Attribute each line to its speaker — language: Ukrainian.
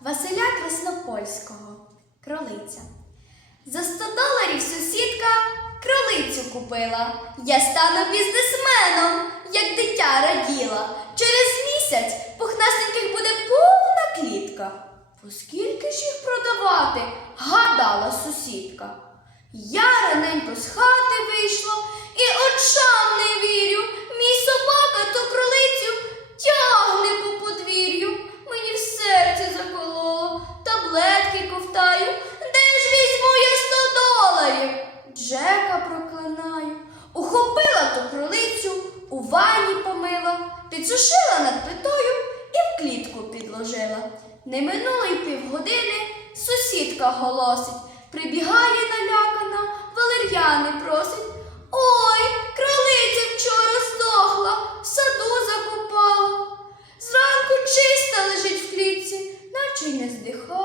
Speaker 1: Василя Краснопольського. Кролиця. За 100 доларів сусідка кролицю купила. Я стану бізнесменом, як дитя раділа. Через місяць пухнастеньких буде повна клітка. Поскільки ж їх продавати? гадала сусідка. Я раненько з Джека проклинаю. Ухопила ту кролицю, у ванні помила, підсушила над плитою і в клітку підложила. Не минуло півгодини, сусідка голосить, прибігає налякана, валер'яни просить. Ой, кролиця вчора здохла, в саду закопала. Зранку чиста лежить в клітці, наче й не здихала.